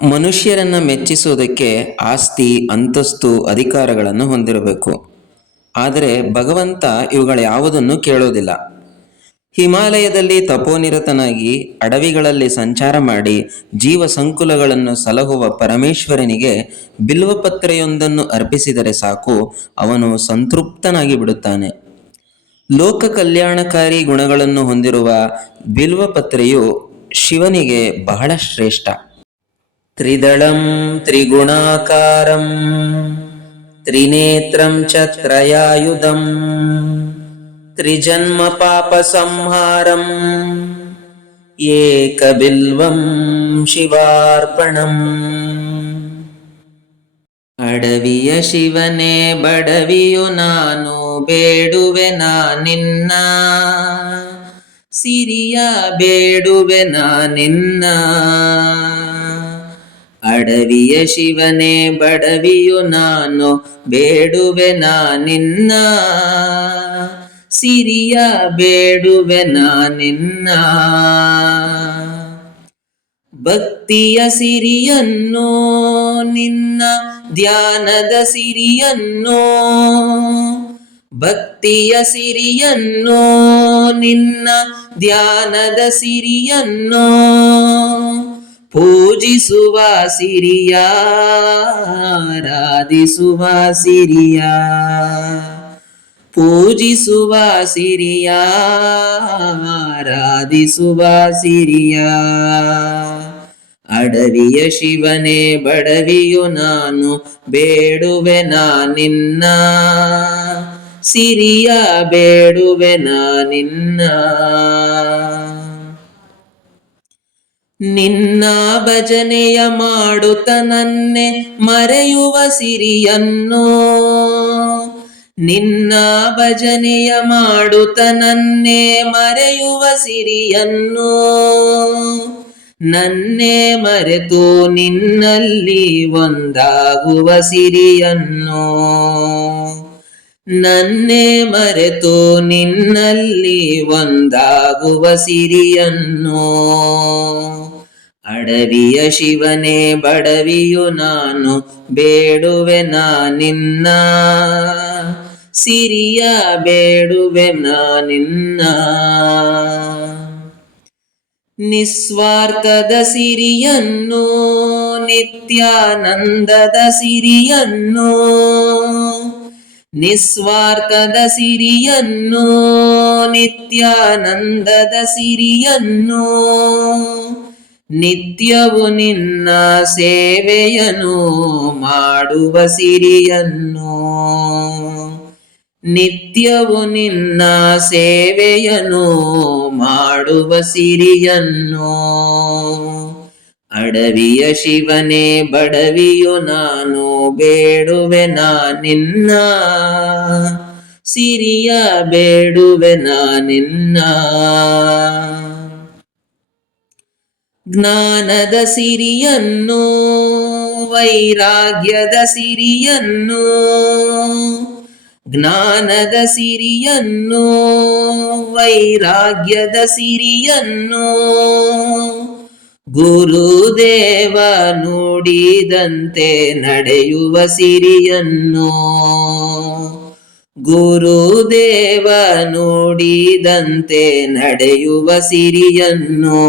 ಮನುಷ್ಯರನ್ನು ಮೆಚ್ಚಿಸೋದಕ್ಕೆ ಆಸ್ತಿ, ಅಂತಸ್ತು, ಅಧಿಕಾರಗಳನ್ನು ಹೊಂದಿರಬೇಕು. ಆದರೆ ಭಗವಂತ ಇವುಗಳ ಯಾವುದನ್ನು ಕೇಳೋದಿಲ್ಲ. ಹಿಮಾಲಯದಲ್ಲಿ ತಪೋನಿರತನಾಗಿ ಅಡವಿಗಳಲ್ಲಿ ಸಂಚಾರ ಮಾಡಿ ಜೀವ ಸಂಕುಲಗಳನ್ನು ಸಲಹುವ ಪರಮೇಶ್ವರನಿಗೆ ಬಿಲ್ವಪತ್ರೆಯೊಂದನ್ನು ಅರ್ಪಿಸಿದರೆ ಸಾಕು, ಅವನು ಸಂತೃಪ್ತನಾಗಿ ಬಿಡುತ್ತಾನೆ. ಲೋಕ ಕಲ್ಯಾಣಕಾರಿ ಗುಣಗಳನ್ನು ಹೊಂದಿರುವ ಬಿಲ್ವಪತ್ರೆಯು ಶಿವನಿಗೆ ಬಹಳ ಶ್ರೇಷ್ಠ. ತ್ರಿದಳಂ ತ್ರಿಗುಣಾಕಾರಂ ತ್ರಿನೇತ್ರಂ ಚ ತ್ರಯಾಯುಧಂ ತ್ರಿಜನ್ಮ ಪಾಪ ಸಂಹಾರಂ ಏಕಬಿಲ್ವಂ ಶಿವಾರ್ಪಣಂ. ಅಡವಿಯ ಶಿವನೇ ಬಡವಿಯು ನಾನು ಬೇಡುವೆ ನಿನ್ನ, ಸಿರಿಯ ಬೇಡುವೆ ನಿನ್ನ. ಅಡವಿಯ ಶಿವನೇ ಬಡವಿಯು ನಾನು ಬೇಡುವೆ ನಿನ್ನ, ಸಿರಿಯ ಬೇಡುವೆ ನಿನ್ನ. ಭಕ್ತಿಯ ಸಿರಿಯನ್ನು ನಿನ್ನ ಧ್ಯಾನದ ಸಿರಿಯನ್ನು, ಭಕ್ತಿಯ ಸಿರಿಯನ್ನು ನಿನ್ನ ಧ್ಯಾನದ ಸಿರಿಯನ್ನು, ಪೂಜಿಸುವ ಸಿರಿಯ ಆರಾಧಿಸುವ ಸಿರಿಯ, ಪೂಜಿಸುವ ಸಿರಿಯ ಆರಾಧಿಸುವ ಸಿರಿಯ. ಅಡವಿಯ ಶಿವನೇ ಬಡವಿಯು ನಾನು ಬೇಡುವೆ ನಿನ್ನ, ಸಿರಿಯ ಬೇಡುವೆ ನಿನ್ನ. ನಿನ್ನ ಭಜನೆಯ ಮಾಡುತ್ತ ನನ್ನೆ ಮರೆಯುವ ಸಿರಿಯನ್ನು, ನಿನ್ನ ಭಜನೆಯ ಮಾಡುತ್ತ ನನ್ನೆ ಮರೆಯುವ ಸಿರಿಯನ್ನು, ನನ್ನೇ ಮರೆತು ನಿನ್ನಲ್ಲಿ ಒಂದಾಗುವ ಸಿರಿಯನ್ನು, ನನ್ನೇ ಮರೆತು ನಿನ್ನಲ್ಲಿ ಒಂದಾಗುವ ಸಿರಿಯನ್ನು. ಅಡವಿಯ ಶಿವನೇ ಬಡವಿಯು ನಾನು ಬೇಡುವೆ ನಿನ್ನ, ಸಿರಿಯ ಬೇಡುವೆ ನಿನ್ನ. ನಿಸ್ವಾರ್ಥದ ಸಿರಿಯನ್ನು ನಿತ್ಯಾನಂದದ ಸಿರಿಯನ್ನು, ನಿಸ್ವಾರ್ಥದ ಸಿರಿಯನ್ನು ನಿತ್ಯಾನಂದದ ಸಿರಿಯನ್ನು, ನಿತ್ಯವು ನಿನ್ನ ಸೇವೆಯನ್ನು ಮಾಡುವ ಸಿರಿಯನ್ನು, ನಿತ್ಯವು ನಿನ್ನ ಸೇವೆಯನ್ನು ಮಾಡುವ ಸಿರಿಯನ್ನು. ಅಡವಿಯ ಶಿವನೇ ಬಡವಿಯು ನಾನು ಬೇಡುವೆ ನಿನ್ನ, ಸಿರಿಯ ಬೇಡುವೆ ನಿನ್ನ. ಜ್ಞಾನದ ಸಿರಿಯನ್ನು ವೈರಾಗ್ಯದ ಸಿರಿಯನ್ನು, ಜ್ಞಾನದ ಸಿರಿಯನ್ನು ವೈರಾಗ್ಯದ ಸಿರಿಯನ್ನು, ಗುರುದೇವ ನುಡಿದಂತೆ ನಡೆಯುವ ಸಿರಿಯನ್ನು, ಗುರುದೇವ ನುಡಿದಂತೆ ನಡೆಯುವ ಸಿರಿಯನ್ನು.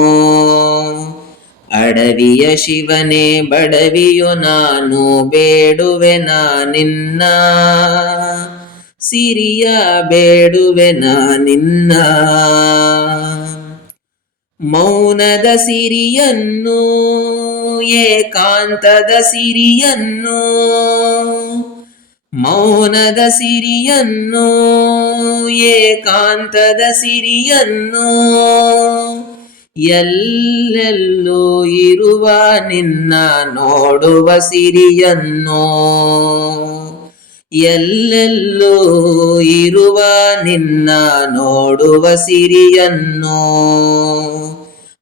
ಅಡವಿಯ ಶಿವನೇ ಬಡವಿಯು ನಾನು ಬೇಡುವೆ ನಿನ್ನ, ಸಿರಿಯ ಬೇಡುವೆ ನಿನ್ನ. ಮೌನದ ಸಿರಿಯನ್ನು ಏಕಾಂತದ ಸಿರಿಯನ್ನು, ಮೌನದ ಸಿರಿಯನ್ನು ಏಕಾಂತದ ಸಿರಿಯನ್ನು, ಎಲ್ಲೆಲ್ಲೂ ಇರುವ ನಿನ್ನ ನೋಡುವ ಸಿರಿಯನ್ನು, ಎಲ್ಲೆಲ್ಲೂ ಇರುವ ನಿನ್ನ ನೋಡುವ ಸಿರಿಯನ್ನು.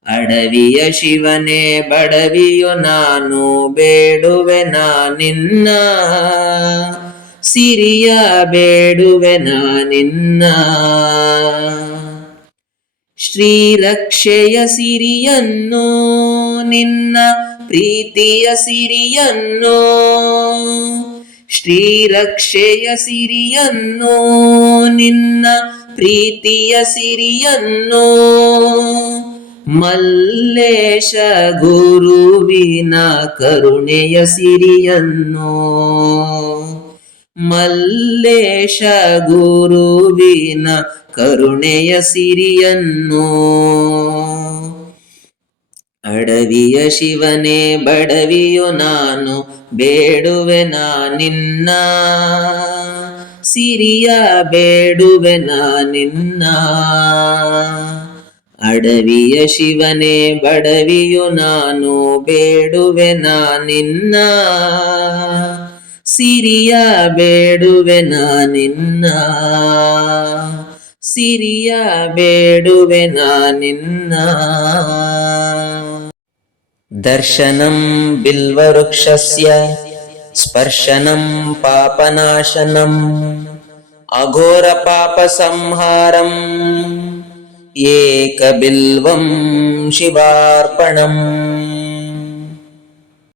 ಅಡವಿಯ ಶಿವನೇ ಬಡವಿಯು ನಾನು ಬೇಡುವೆ ನಿನ್ನ, ಸಿರಿಯ ಬೇಡುವೆ ನಿನ್ನ. ಶ್ರೀರಕ್ಷೆಯ ಸಿರಿಯನ್ನು ನಿನ್ನ ಪ್ರೀತಿಯ ಸಿರಿಯನ್ನು, ಶ್ರೀರಕ್ಷೆಯ ಸಿರಿಯನ್ನು, ನಿನ್ನ ಪ್ರೀತಿಯ ಸಿರಿಯನ್ನು, ಮಲ್ಲೇಶ ಗುರುವಿನ ಕರುಣೆಯ ಸಿರಿಯನ್ನು, ಮಲ್ಲೇಶ ಗುರುವಿನ ಕರುಣೆಯ ಸಿರಿಯನ್ನು. ಅಡವಿಯ ಶಿವನೇ ಬಡವಿಯು ನಾನು, ಬೇಡುವೆ ನಿನ್ನ ಸಿರಿಯ, ಬೇಡುವೆ ನಿನ್ನ. ಅಡವಿಯ ಶಿವನೇ ಬಡವಿಯು ನಾನು, ಬೇಡುವೆ ನಿನ್ನ ಸಿರಿಯ, ಬೇಡುವೆ ನಿನ್ನ ಸಿರಿಯ, ಬೇಡುವೆ ನಿನ್ನ. ದರ್ಶನಂ ಬಿಲ್ವವೃಕ್ಷಸ್ಯ ಸ್ಪರ್ಶನಂ ಪಾಪನಾಶನಂ, ಅಘೋರ ಪಾಪ ಸಂಹಾರಂ, ಏಕಬಿಲ್ವಂ ಶಿವಾರ್ಪಣಂ.